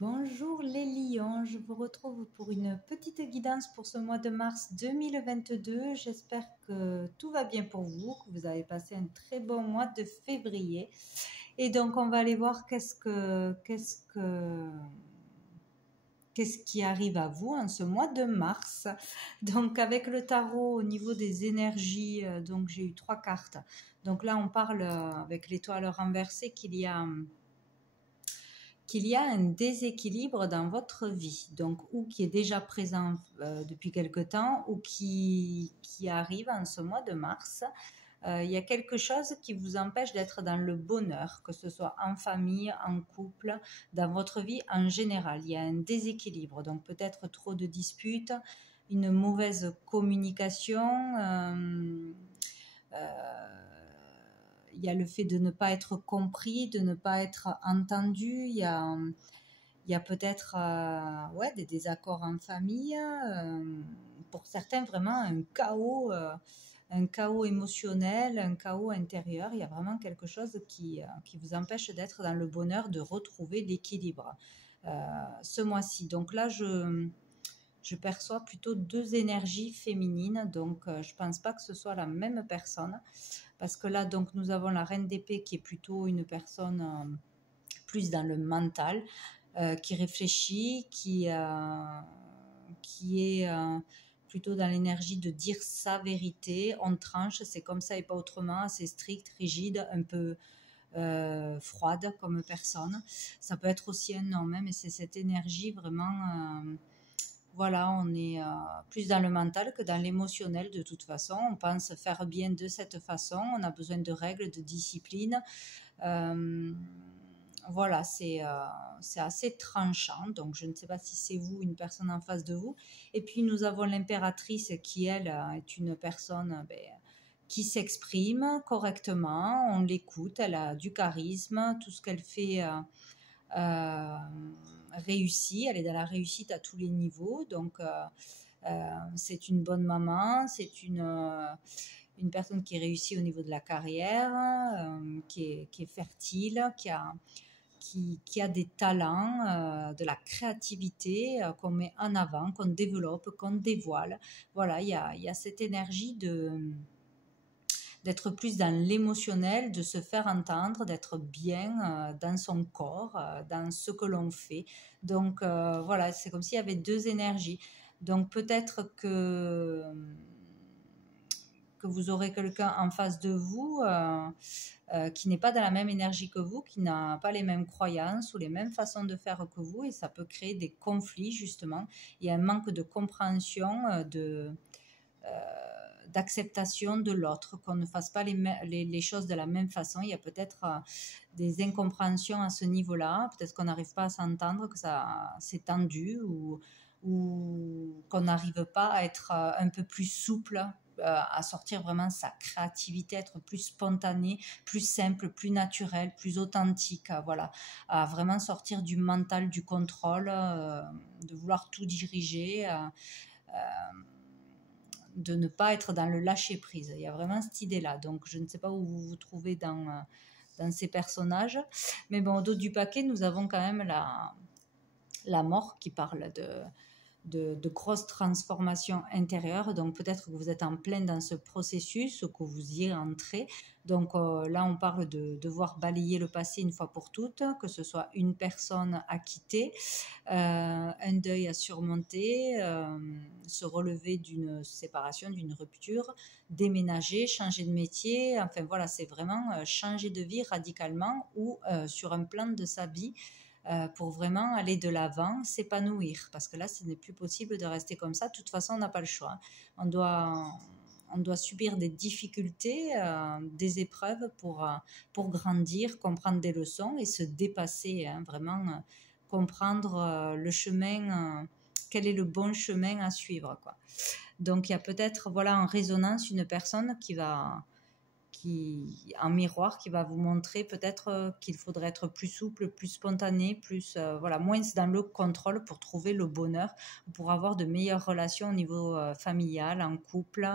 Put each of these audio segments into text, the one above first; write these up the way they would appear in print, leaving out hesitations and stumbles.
Bonjour les lions, je vous retrouve pour une petite guidance pour ce mois de mars 2022. J'espère que tout va bien pour vous, que vous avez passé un très bon mois de février. Et donc on va aller voir qu'est-ce qui arrive à vous en ce mois de mars. Donc avec le tarot au niveau des énergies, donc j'ai eu 3 cartes. Donc là on parle avec l'étoile renversée qu'il y a un déséquilibre dans votre vie, donc ou qui est déjà présent depuis quelque temps ou qui arrive en ce mois de mars. Il y a quelque chose qui vous empêche d'être dans le bonheur, que ce soit en famille, en couple, dans votre vie en général. Il y a un déséquilibre, donc peut-être trop de disputes, une mauvaise communication. Il y a le fait de ne pas être compris, de ne pas être entendu. Il y a peut-être des désaccords en famille. Pour certains, vraiment un chaos émotionnel, un chaos intérieur. Il y a vraiment quelque chose qui vous empêche d'être dans le bonheur, de retrouver l'équilibre ce mois-ci. Donc là, je perçois plutôt 2 énergies féminines. Donc, je ne pense pas que ce soit la même personne. Parce que là, donc, nous avons la reine d'épée qui est plutôt une personne plus dans le mental, qui réfléchit, qui est plutôt dans l'énergie de dire sa vérité. On tranche, c'est comme ça et pas autrement, assez strict, rigide, un peu froide comme personne. Ça peut être aussi un homme, mais c'est cette énergie vraiment... voilà, on est plus dans le mental que dans l'émotionnel de toute façon. On pense faire bien de cette façon. On a besoin de règles, de discipline. Voilà, c'est assez tranchant. Donc, je ne sais pas si c'est vous, une personne en face de vous. Et puis, nous avons l'impératrice qui, elle, est une personne qui s'exprime correctement. On l'écoute, elle a du charisme. Tout ce qu'elle fait... réussit, elle est dans la réussite à tous les niveaux, donc c'est une bonne maman, c'est une personne qui réussit au niveau de la carrière, qui est fertile, qui a des talents, de la créativité qu'on met en avant, qu'on développe, qu'on dévoile. Voilà, il y a cette énergie d'être plus dans l'émotionnel, de se faire entendre, d'être bien dans son corps, dans ce que l'on fait. Donc voilà, c'est comme s'il y avait 2 énergies. Donc peut-être que vous aurez quelqu'un en face de vous qui n'est pas dans la même énergie que vous, qui n'a pas les mêmes croyances ou les mêmes façons de faire que vous, et ça peut créer des conflits justement. Il y a un manque de compréhension, d'acceptation de l'autre, qu'on ne fasse pas les choses de la même façon. Il y a peut-être des incompréhensions à ce niveau-là, peut-être qu'on n'arrive pas à s'entendre, que ça c'est tendu, ou qu'on n'arrive pas à être un peu plus souple, à sortir vraiment sa créativité, être plus spontané, plus simple, plus naturel, plus authentique, voilà, à vraiment sortir du mental, du contrôle, de vouloir tout diriger, de ne pas être dans le lâcher-prise. Il y a vraiment cette idée-là. Donc, je ne sais pas où vous vous trouvez dans ces personnages. Mais bon, au dos du paquet, nous avons quand même la mort qui parle de grosses transformations intérieures. Donc peut-être que vous êtes en plein dans ce processus ou que vous y entrez. Donc là, on parle de devoir balayer le passé une fois pour toutes, que ce soit une personne à quitter, un deuil à surmonter, se relever d'une séparation, d'une rupture, déménager, changer de métier. Enfin voilà, c'est vraiment changer de vie radicalement ou sur un plan de sa vie, pour vraiment aller de l'avant, s'épanouir. Parce que là, ce n'est plus possible de rester comme ça. De toute façon, on n'a pas le choix. On doit subir des difficultés, des épreuves pour grandir, comprendre des leçons et se dépasser. Hein, vraiment comprendre le chemin, quel est le bon chemin à suivre, quoi. Donc, il y a peut-être en résonance une personne en miroir, qui va vous montrer peut-être qu'il faudrait être plus souple, plus spontané, plus moins dans le contrôle pour trouver le bonheur, pour avoir de meilleures relations au niveau familial, en couple,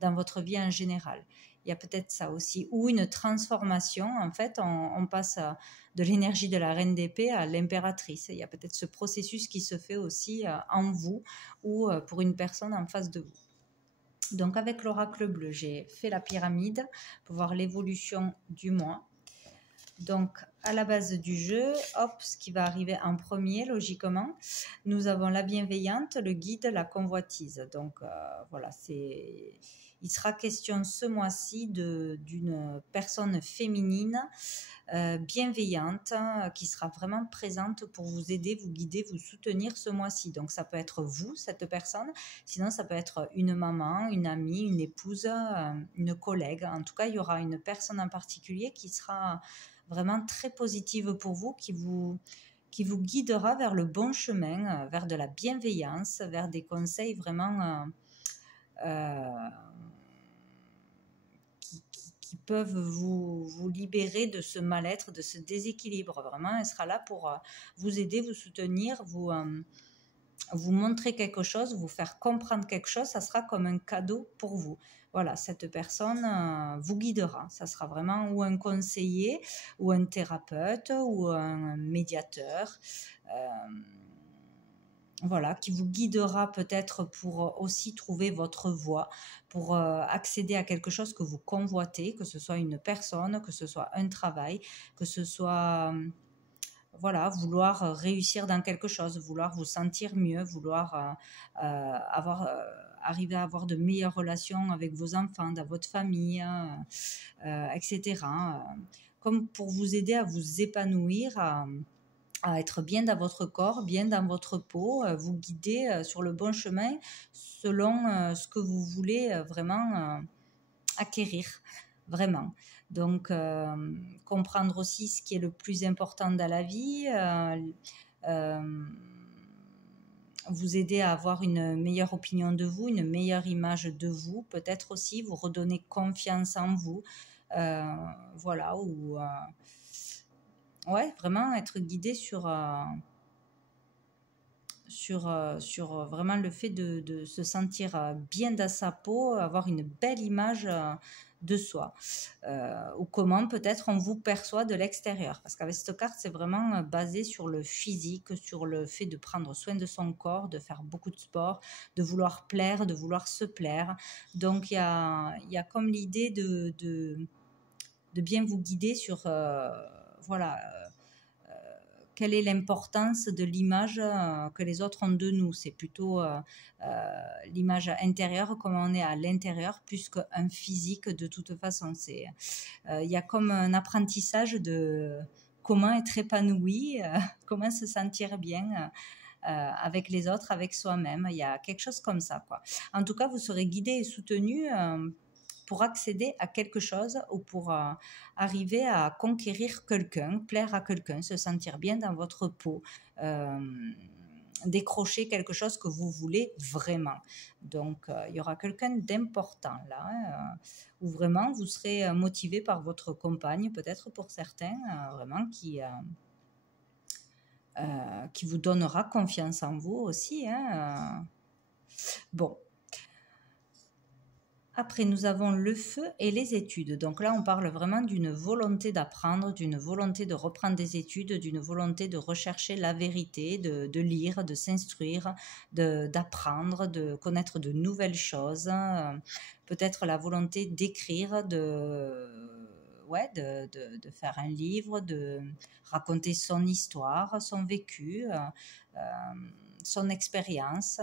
dans votre vie en général. il y a peut-être ça aussi. Ou une transformation, en fait, on passe de l'énergie de la reine d'épée à l'impératrice. Il y a peut-être ce processus qui se fait aussi en vous ou pour une personne en face de vous. Donc avec l'oracle bleu, j'ai fait la pyramide pour voir l'évolution du mois. Donc, à la base du jeu, hop, ce qui va arriver en premier, logiquement, nous avons la bienveillante, le guide, la convoitise. Donc, voilà, il sera question ce mois-ci d'une personne féminine bienveillante qui sera vraiment présente pour vous aider, vous guider, vous soutenir ce mois-ci. Donc, ça peut être vous, cette personne. Sinon, ça peut être une maman, une amie, une épouse, une collègue. En tout cas, il y aura une personne en particulier qui sera vraiment très positive pour vous, qui vous guidera vers le bon chemin, vers de la bienveillance, vers des conseils vraiment qui peuvent vous libérer de ce mal-être, de ce déséquilibre. Vraiment, elle sera là pour vous aider, vous soutenir, vous montrer quelque chose, vous faire comprendre quelque chose. Ça sera comme un cadeau pour vous. Voilà, cette personne vous guidera. Ça sera vraiment ou un conseiller, ou un thérapeute, ou un médiateur. Voilà, qui vous guidera peut-être pour aussi trouver votre voie, pour accéder à quelque chose que vous convoitez, que ce soit une personne, que ce soit un travail, que ce soit voilà, vouloir réussir dans quelque chose, vouloir vous sentir mieux, vouloir arriver à avoir de meilleures relations avec vos enfants, dans votre famille, etc. Comme pour vous aider à vous épanouir, à être bien dans votre corps, bien dans votre peau, vous guider sur le bon chemin selon ce que vous voulez vraiment acquérir, vraiment. Donc, comprendre aussi ce qui est le plus important dans la vie, vous aider à avoir une meilleure opinion de vous, une meilleure image de vous, peut-être aussi vous redonner confiance en vous, voilà, ou ouais, vraiment être guidé sur vraiment le fait de se sentir bien dans sa peau, avoir une belle image de soi, ou comment peut-être on vous perçoit de l'extérieur. Parce qu'avec cette carte, c'est vraiment basé sur le physique, sur le fait de prendre soin de son corps, de faire beaucoup de sport, de vouloir plaire, de vouloir se plaire. Donc, il y a comme l'idée de bien vous guider sur, voilà, quelle est l'importance de l'image que les autres ont de nous. C'est plutôt l'image intérieure, comment on est à l'intérieur, plus qu'un physique de toute façon. Il y a comme un apprentissage de comment être épanoui, comment se sentir bien avec les autres, avec soi-même. Il y a quelque chose comme ça, quoi. En tout cas, vous serez guidé et soutenu pour accéder à quelque chose ou pour arriver à conquérir quelqu'un, plaire à quelqu'un, se sentir bien dans votre peau, décrocher quelque chose que vous voulez vraiment. Donc, il y aura quelqu'un d'important là, où vraiment vous serez motivé par votre compagne, peut-être pour certains, vraiment qui vous donnera confiance en vous aussi. Bon. Après, nous avons le feu et les études. Donc là, on parle vraiment d'une volonté d'apprendre, d'une volonté de reprendre des études, d'une volonté de rechercher la vérité, de lire, de s'instruire, d'apprendre, de connaître de nouvelles choses. Peut-être la volonté d'écrire, de faire un livre, de raconter son histoire, son vécu. Son expérience,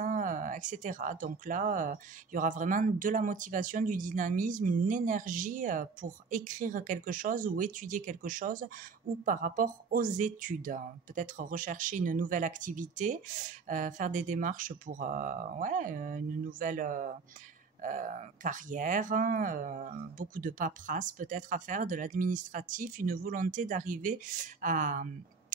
etc. Donc là, il y aura vraiment de la motivation, du dynamisme, une énergie pour écrire quelque chose ou étudier quelque chose ou par rapport aux études. Peut-être rechercher une nouvelle activité, faire des démarches pour une nouvelle carrière, beaucoup de paperasse peut-être à faire, de l'administratif, une volonté d'arriver à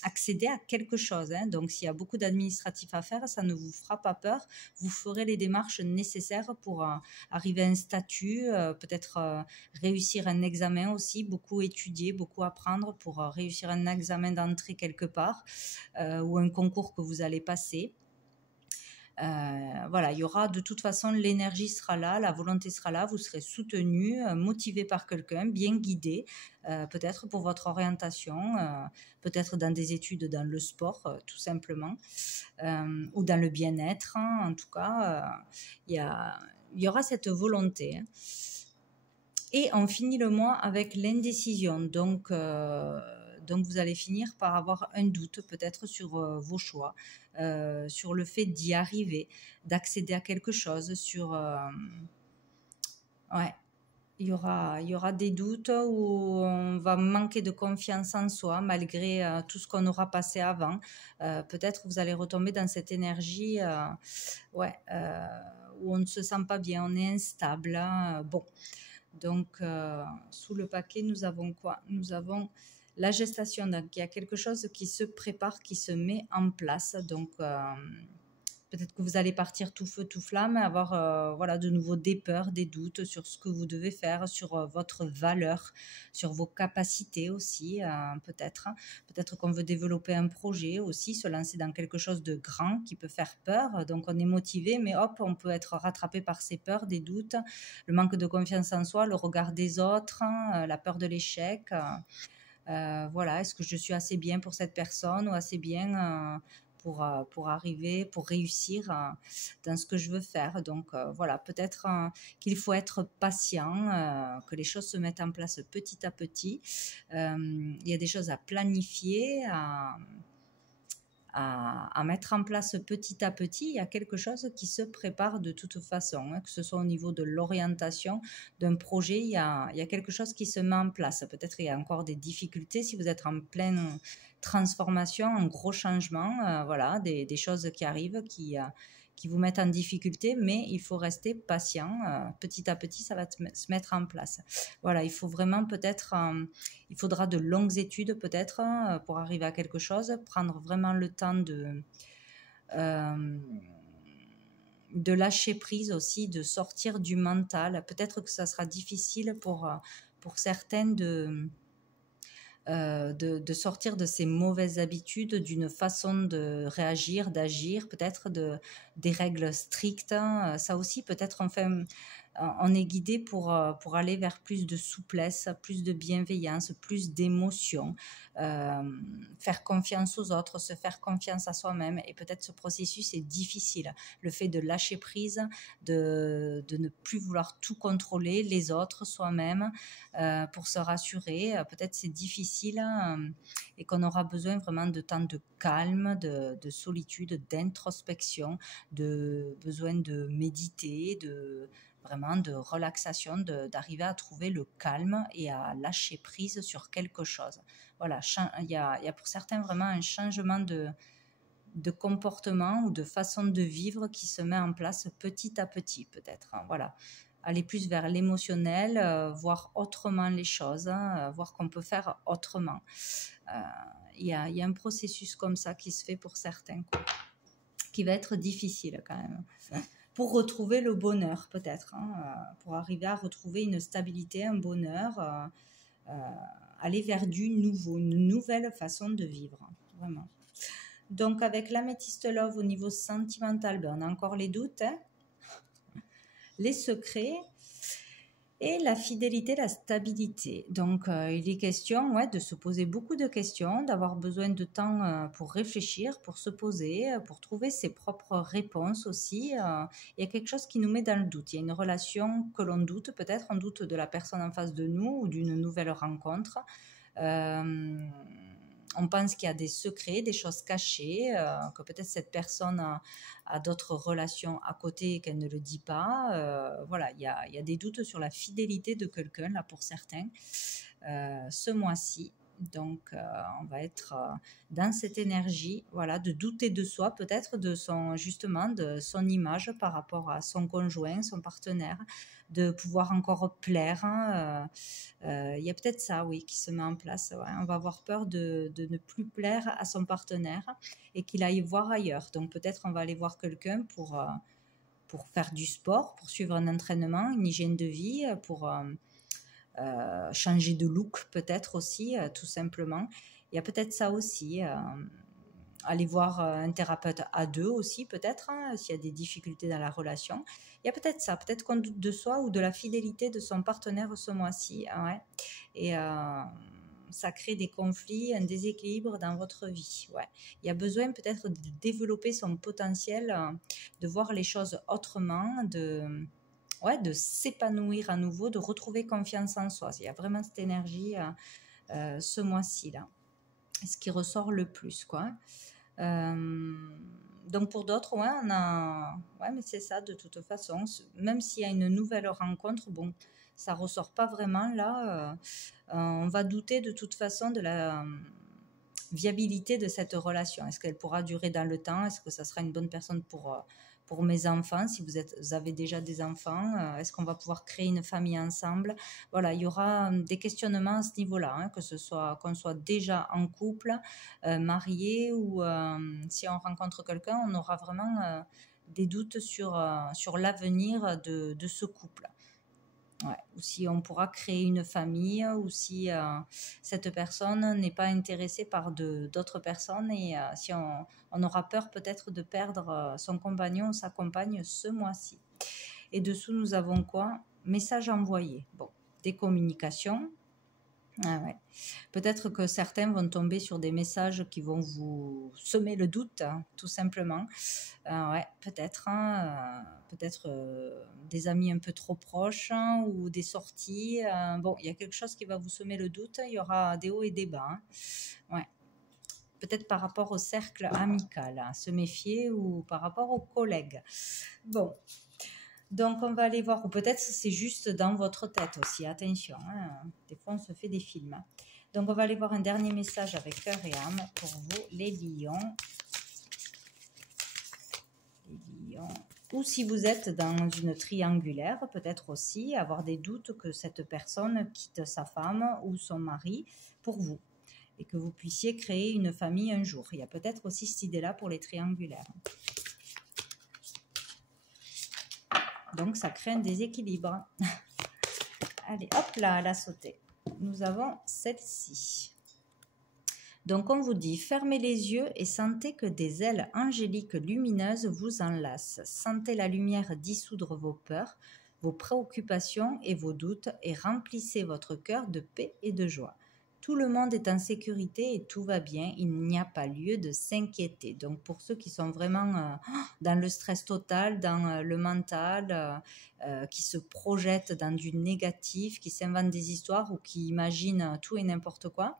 accéder à quelque chose. Donc, s'il y a beaucoup d'administratifs à faire, ça ne vous fera pas peur. Vous ferez les démarches nécessaires pour arriver à un statut, peut-être réussir un examen aussi, beaucoup étudier, beaucoup apprendre pour réussir un examen d'entrée quelque part ou un concours que vous allez passer. Voilà, il y aura de toute façon, l'énergie sera là, la volonté sera là, vous serez soutenu, motivé par quelqu'un, bien guidé, peut-être pour votre orientation, peut-être dans des études dans le sport, tout simplement, ou dans le bien-être, hein. En tout cas, il y aura cette volonté, hein. Et on finit le mois avec l'indécision. Donc, vous allez finir par avoir un doute peut-être sur vos choix, sur le fait d'y arriver, d'accéder à quelque chose, ouais, il y aura des doutes où on va manquer de confiance en soi malgré tout ce qu'on aura passé avant. Peut-être vous allez retomber dans cette énergie, ouais, où on ne se sent pas bien, on est instable, hein. Bon, donc sous le paquet, nous avons quoi? Nous avons la gestation. Donc il y a quelque chose qui se prépare, qui se met en place. Donc peut-être que vous allez partir tout feu, tout flamme, avoir voilà, de nouveau des peurs, des doutes sur ce que vous devez faire, sur votre valeur, sur vos capacités aussi, peut-être. Peut-être qu'on veut développer un projet aussi, se lancer dans quelque chose de grand qui peut faire peur. Donc on est motivé, mais hop, on peut être rattrapé par ces peurs, des doutes, le manque de confiance en soi, le regard des autres, la peur de l'échec. Voilà, est-ce que je suis assez bien pour cette personne ou assez bien pour arriver, pour réussir dans ce que je veux faire. Donc voilà, peut-être qu'il faut être patient, que les choses se mettent en place petit à petit. Il y a des choses à planifier, à mettre en place petit à petit. Il y a quelque chose qui se prépare de toute façon, hein, que ce soit au niveau de l'orientation d'un projet, il y a quelque chose qui se met en place. Peut-être il y a encore des difficultés si vous êtes en pleine transformation, un gros changement, voilà, des choses qui arrivent, qui vous mettent en difficulté, mais il faut rester patient. Petit à petit, ça va se mettre en place. Voilà, il faut vraiment peut-être, il faudra de longues études peut-être pour arriver à quelque chose, prendre vraiment le temps de lâcher prise aussi, de sortir du mental. Peut-être que ça sera difficile pour certaines de sortir de ces mauvaises habitudes, d'une façon de réagir, d'agir, peut-être des règles strictes, hein. Ça aussi, peut-être on est guidé pour aller vers plus de souplesse, plus de bienveillance, plus d'émotion, faire confiance aux autres, se faire confiance à soi-même. Et peut-être ce processus est difficile. Le fait de lâcher prise, de ne plus vouloir tout contrôler, les autres, soi-même, pour se rassurer. Peut-être c'est difficile, et qu'on aura besoin vraiment de temps de calme, de solitude, d'introspection, de besoin de méditer, vraiment de relaxation, d'arriver à trouver le calme et à lâcher prise sur quelque chose. Voilà, il y a pour certains vraiment un changement de comportement ou de façon de vivre qui se met en place petit à petit, peut-être, hein. Voilà, aller plus vers l'émotionnel, voir autrement les choses, hein, voir qu'on peut faire autrement. Il y a un processus comme ça qui se fait pour certains, quoi, qui va être difficile quand même, pour retrouver le bonheur peut-être, hein, pour arriver à retrouver une stabilité, un bonheur, aller vers du nouveau, une nouvelle façon de vivre, hein, vraiment. Donc avec l'améthyste love au niveau sentimental, on a encore les doutes, hein, les secrets et la fidélité, la stabilité. Donc il est question, ouais, de se poser beaucoup de questions, d'avoir besoin de temps pour réfléchir, pour se poser, pour trouver ses propres réponses aussi. Il y a quelque chose qui nous met dans le doute. Il y a une relation que l'on doute, peut-être on doute de la personne en face de nous ou d'une nouvelle rencontre. On pense qu'il y a des secrets, des choses cachées, que peut-être cette personne a d'autres relations à côté et qu'elle ne le dit pas. Voilà, il y a des doutes sur la fidélité de quelqu'un, là, pour certains, ce mois-ci. Donc, on va être dans cette énergie, voilà, de douter de soi, peut-être justement de son image par rapport à son conjoint, son partenaire, de pouvoir encore plaire, hein. Il y a peut-être ça, oui, qui se met en place. Ouais. On va avoir peur de ne plus plaire à son partenaire et qu'il aille voir ailleurs. Donc peut-être on va aller voir quelqu'un pour faire du sport, pour suivre un entraînement, une hygiène de vie, pour changer de look peut-être aussi, tout simplement. Il y a peut-être ça aussi. aller voir un thérapeute à deux aussi, peut-être, hein, s'il y a des difficultés dans la relation. Il y a peut-être ça, peut-être qu'on doute de soi ou de la fidélité de son partenaire ce mois-ci. Ouais. Et ça crée des conflits, un déséquilibre dans votre vie. Ouais. Il y a besoin peut-être de développer son potentiel, de voir les choses autrement, de s'épanouir à nouveau, de retrouver confiance en soi. Il y a vraiment cette énergie ce mois-ci là, ce qui ressort le plus, quoi. Donc pour d'autres, ouais, mais c'est ça de toute façon. Même s'il y a une nouvelle rencontre, bon, ça ressort pas vraiment là. On va douter de toute façon de la viabilité de cette relation. Est-ce qu'elle pourra durer dans le temps? Est-ce que ça sera une bonne personne pour mes enfants, si vous avez déjà des enfants? Est-ce qu'on va pouvoir créer une famille ensemble? Voilà, il y aura des questionnements à ce niveau-là, hein, que ce soit qu'on soit déjà en couple, marié, ou si on rencontre quelqu'un, on aura vraiment des doutes sur l'avenir de ce couple. Ouais. Ou si on pourra créer une famille, ou si cette personne n'est pas intéressée par d'autres personnes, et si on aura peur peut-être de perdre son compagnon ou sa compagne ce mois-ci. Et dessous, nous avons quoi? Message envoyé. Bon, des communications. Ah ouais. Peut-être que certains vont tomber sur des messages qui vont vous semer le doute, hein, tout simplement. Ouais, peut-être, hein, peut-être des amis un peu trop proches, hein, ou des sorties. Bon, il y a quelque chose qui va vous semer le doute. Il y aura des hauts et des bas, hein. Ouais. Peut-être par rapport au cercle amical, hein, se méfier, ou par rapport aux collègues. Bon. Donc, on va aller voir, ou peut-être c'est juste dans votre tête aussi, attention, hein. Des fois on se fait des films. Donc, on va aller voir un dernier message avec cœur et âme pour vous, les lions. Les lions. Ou si vous êtes dans une triangulaire, peut-être aussi avoir des doutes que cette personne quitte sa femme ou son mari pour vous, et que vous puissiez créer une famille un jour. Il y a peut-être aussi cette idée-là pour les triangulaires. Donc, ça crée un déséquilibre. Allez, hop là, elle a sauté. Nous avons celle-ci. Donc, on vous dit, fermez les yeux et sentez que des ailes angéliques lumineuses vous enlacent. Sentez la lumière dissoudre vos peurs, vos préoccupations et vos doutes, et remplissez votre cœur de paix et de joie. Tout le monde est en sécurité et tout va bien. Il n'y a pas lieu de s'inquiéter. Donc, pour ceux qui sont vraiment dans le stress total, dans le mental, qui se projettent dans du négatif, qui s'inventent des histoires ou qui imaginent tout et n'importe quoi,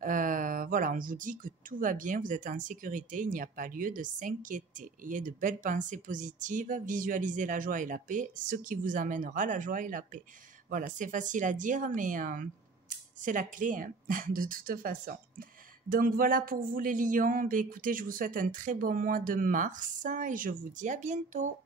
voilà, on vous dit que tout va bien, vous êtes en sécurité, il n'y a pas lieu de s'inquiéter. Ayez de belles pensées positives, visualisez la joie et la paix, ce qui vous amènera la joie et la paix. Voilà, c'est facile à dire, mais c'est la clé, hein, de toute façon. Donc voilà pour vous les lions. Écoutez, je vous souhaite un très bon mois de mars et je vous dis à bientôt.